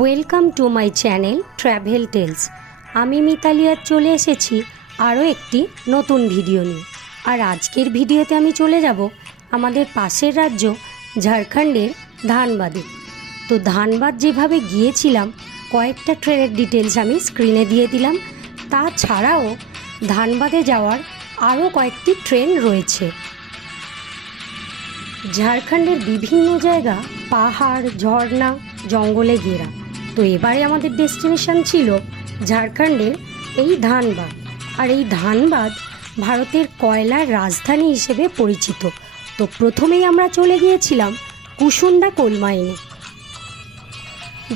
Welcome to my channel travel tales. আমি মিতালি আজ চলে এসেছি আরও একটি নতুন ভিডিও নিয়ে। আর আজকের ভিডিওতে আমি চলে যাব আমাদের পাশের রাজ্য ঝাড়খণ্ডের ধানবাদে। তো ধানবাদ যেভাবে গিয়েছিলাম কয়েকটা ট্রেনের ডিটেলস আমি স্ক্রিনে দিয়ে দিলাম। তাছাড়াও ধানবাদে যাওয়ার আরও কয়েকটি ট্রেন রয়েছে। ঝাড়খণ্ডের বিভিন্ন জায়গা পাহাড়, ঝর্ণা, জঙ্গলে ঘেরা। তো এবারে আমাদের ডেস্টিনেশন ছিল ঝাড়খণ্ডের এই ধানবাদ। আর এই ধানবাদ ভারতের কয়লার রাজধানী হিসেবে পরিচিত। তো প্রথমেই আমরা চলে গিয়েছিলাম কুসুন্ডা কোল মাইনে,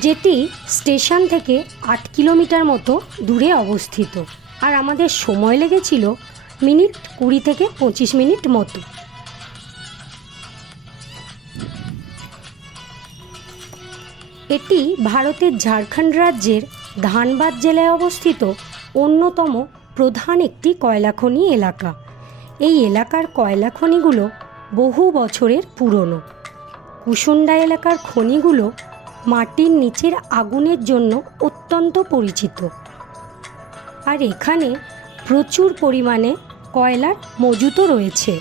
যেটি স্টেশন থেকে 8 কিলোমিটার মতো দূরে অবস্থিত। আর আমাদের সময় লেগেছিল মিনিট 20 থেকে 25 মিনিট মতো। এটি ভারতের ঝাড়খণ্ড রাজ্যের ধানবাদ জেলায় অবস্থিত অন্যতম প্রধান একটি কয়লাখনি এলাকা। এই এলাকার কয়লাখনিগুলো বহু বছরের পুরনো। কুসুন্ডা এলাকার খনিগুলো মাটির নিচের আগুনের জন্য অত্যন্ত পরিচিত। আর এখানে প্রচুর পরিমাণে কয়লার মজুতও রয়েছে।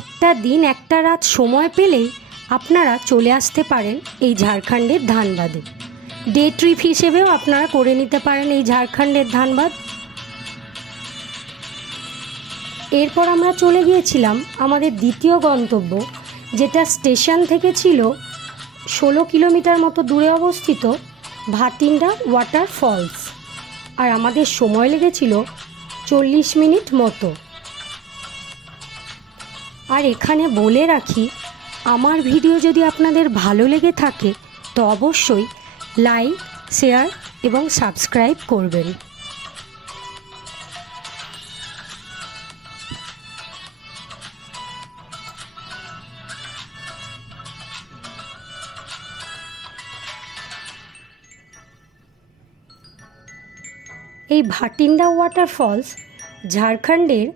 একটা দিন একটা রাত সময় পেলেই আপনারা চলে আসতে পারেন এই ঝাড়খণ্ডের ধানবাদে। ডে ট্রিপ হিসেবেও আপনারা করে নিতে পারেন এই ঝাড়খণ্ডের ধানবাদ। এরপর আমরা চলে গিয়েছিলাম আমাদের দ্বিতীয় গন্তব্য, যেটা স্টেশন থেকে ছিল 16 কিলোমিটার মতো দূরে অবস্থিত ভাটিন্ডা ওয়াটার ফলস। আর আমাদের সময় লেগেছিল 40 মিনিট মতো। আর এখানে বলে রাখি, আমার ভিডিও যদি আপনাদের ভালো লেগে থাকে তো অবশ্যই লাইক, শেয়ার এবং সাবস্ক্রাইব করবেন। এই ভাটিন্ডা ওয়াটারফলস ঝাড়খণ্ডের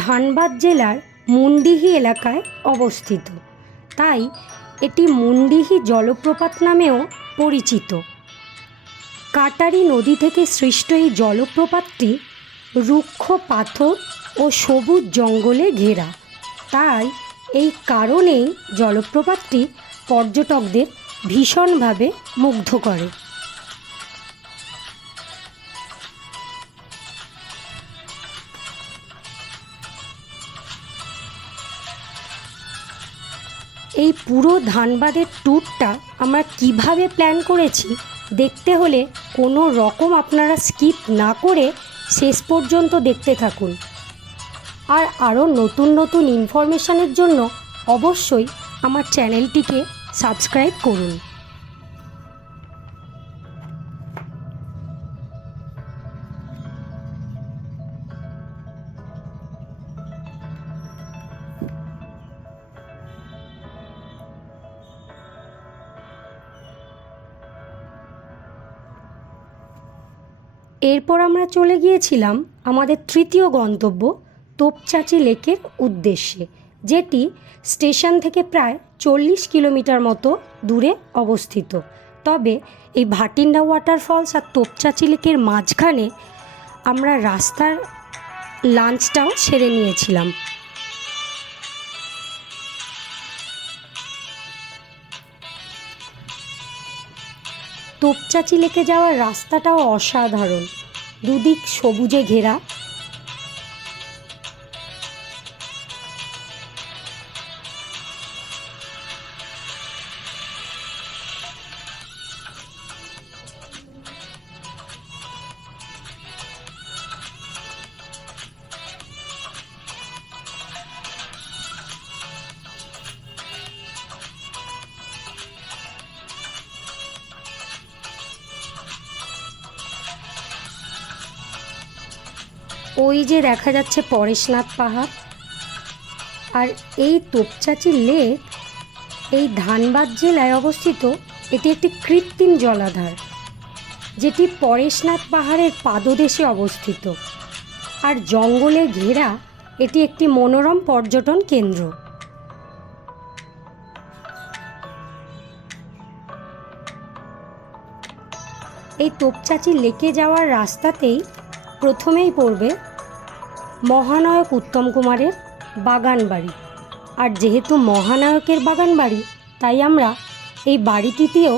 ধানবাদ জেলার মুন্ডিহি এলাকায় অবস্থিত, তাই এটি মুন্ডিহি জলপ্রপাত নামেও পরিচিত। কাটারি নদী থেকে সৃষ্ট এই জলপ্রপাতটি রুক্ষ পাথর ও সবুজ জঙ্গলে ঘেরা। তাই এই কারণেই জলপ্রপাতটি পর্যটকদের ভীষণভাবে মুগ্ধ করে। এই পুরো ধানবাদের ট্যুরটা আমরা কিভাবে প্ল্যান করেছি দেখতে হলে কোনো রকম আপনারা স্কিপ না করে শেষ পর্যন্ত দেখতে থাকুন। আর আরও নতুন নতুন ইনফরমেশানের জন্য অবশ্যই আমার চ্যানেলটিকে সাবস্ক্রাইব করুন। এরপর আমরা চলে গিয়েছিলাম আমাদের তৃতীয় গন্তব্য তোপচাঁচি লেকের উদ্দেশ্যে, যেটি স্টেশন থেকে প্রায় 40 কিলোমিটার মতো দূরে অবস্থিত। তবে এই ভাটিন্ডা ওয়াটারফলস আর তোপচাঁচি লেকের মাঝখানে আমরা রাস্তার লাঞ্চটাও সেরে নিয়েছিলাম। তোপচাঁচি লেকে যাওয়ার রাস্তাটাও অসাধারণ, দুদিক সবুজে ঘেরা। ওই যে দেখা যাচ্ছে পরেশনাথ পাহাড়। আর এই তোপচাঁচি লেক এই ধানবাদ জেলায় অবস্থিত। এটি একটি কৃত্রিম জলাধার, যেটি পরেশনাথ পাহাড়ের পাদদেশে অবস্থিত। আর জঙ্গলে ঘেরা এটি একটি মনোরম পর্যটন কেন্দ্র। এই তোপচাঁচি লেকে যাওয়ার রাস্তাতেই প্রথমেই পড়বে মহানায়ক উত্তম কুমারের বাগান বাড়ি। আর যেহেতু মহানায়কের বাগান বাড়ি, তাই আমরা এই বাড়িটিতেও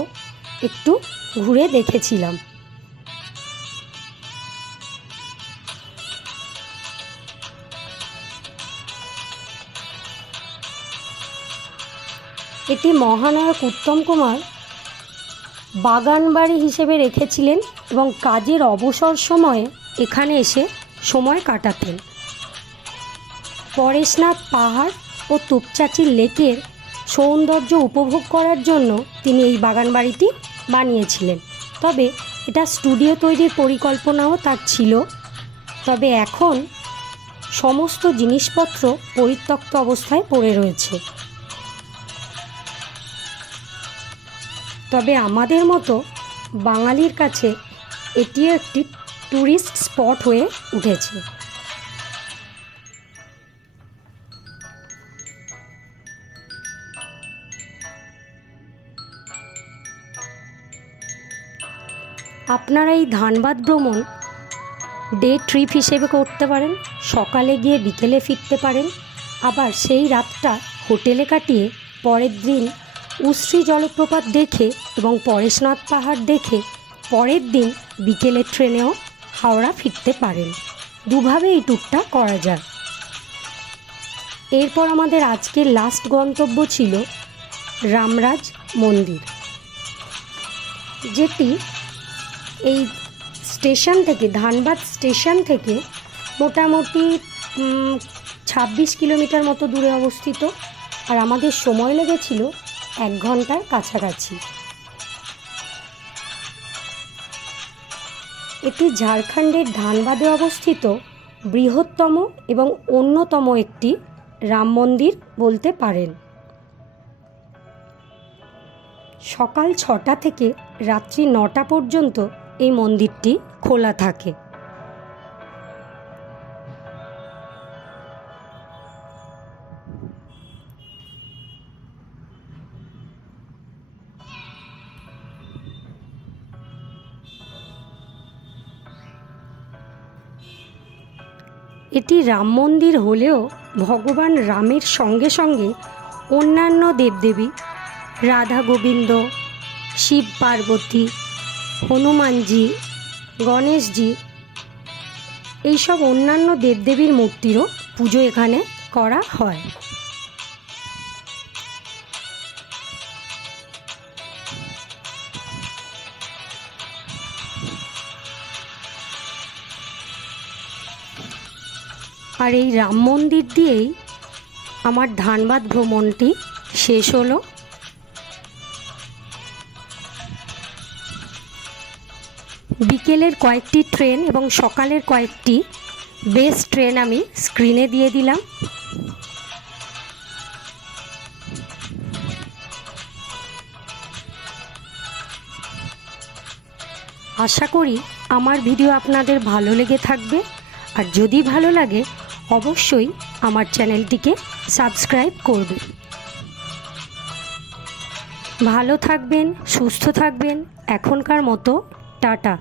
একটু ঘুরে দেখেছিলাম। এটি মহানায়ক উত্তম কুমার বাগান বাড়ি হিসেবে রেখেছিলেন এবং কাজের অবসর সময়ে এখানে এসে সময় কাটাতেন। পরেশনাথ পাহাড় ও তোপচাঁচি লেকের সৌন্দর্য উপভোগ করার জন্য তিনি এই বাগান বাড়িটি বানিয়েছিলেন। তবে এটা স্টুডিও তৈরির পরিকল্পনাও তার ছিল, তবে এখন সমস্ত জিনিসপত্র পরিত্যক্ত অবস্থায় পড়ে রয়েছে। তবে আমাদের মতো বাঙালির কাছে এটিও একটি ট্যুরিস্ট স্পট হয়ে উঠেছে। আপনারা এই ধানবাদ ভ্রমণ ডে ট্রিপ হিসেবে করতে পারেন। সকালে গিয়ে বিকেলে ফিরতে পারেন, আবার সেই রাতটা হোটেলে কাটিয়ে পরের দিন উশ্রী জলপ্রপাত দেখে এবং পরেশনাথ পাহাড় দেখে পরের দিন বিকেলের ট্রেনেও হাওড়া ফিরতে পারেন। দুভাবে এই ট্যুরটা করা যায়। এরপর আমাদের আজকের লাস্ট গন্তব্য ছিল রামরাজ মন্দির, যেটি এই স্টেশন থেকে, ধানবাদ স্টেশন থেকে মোটামুটি 26 কিলোমিটার মতো দূরে অবস্থিত। আর আমাদের সময় লেগেছিল 1 ঘন্টার কাছাকাছি। এটি ঝাড়খণ্ডের ধানবাদে অবস্থিত বৃহত্তম এবং অন্যতম একটি রাম মন্দির বলতে পারেন। সকাল 6টা থেকে রাত্রি 9টা পর্যন্ত এই মন্দিরটি খোলা থাকে। এটি রাম মন্দির হলেও ভগবান রামের সঙ্গে সঙ্গে অন্যান্য দেবদেবী, রাধা গোবিন্দ, শিব পার্বতী, হনুমানজি, গণেশজি, এইসব অন্যান্য দেবদেবীর মূর্তিরও পুজো এখানে করা হয়। আর এই রাম মন্দির দিয়েই আমার ধানবাদ ভ্রমণটি শেষ হলো। বিকেলের কয়েকটি ট্রেন এবং সকালের কয়েকটি বেস্ট ট্রেন আমি স্ক্রিনে দিয়ে দিলাম। আশা করি আমার ভিডিও আপনাদের ভালো লেগে থাকবে। আর যদি ভালো লাগে অবশ্যই আমার চ্যানেলটিকে সাবস্ক্রাইব করবেন। ভালো থাকবেন, সুস্থ থাকবেন। এখনকার মতো টাটা।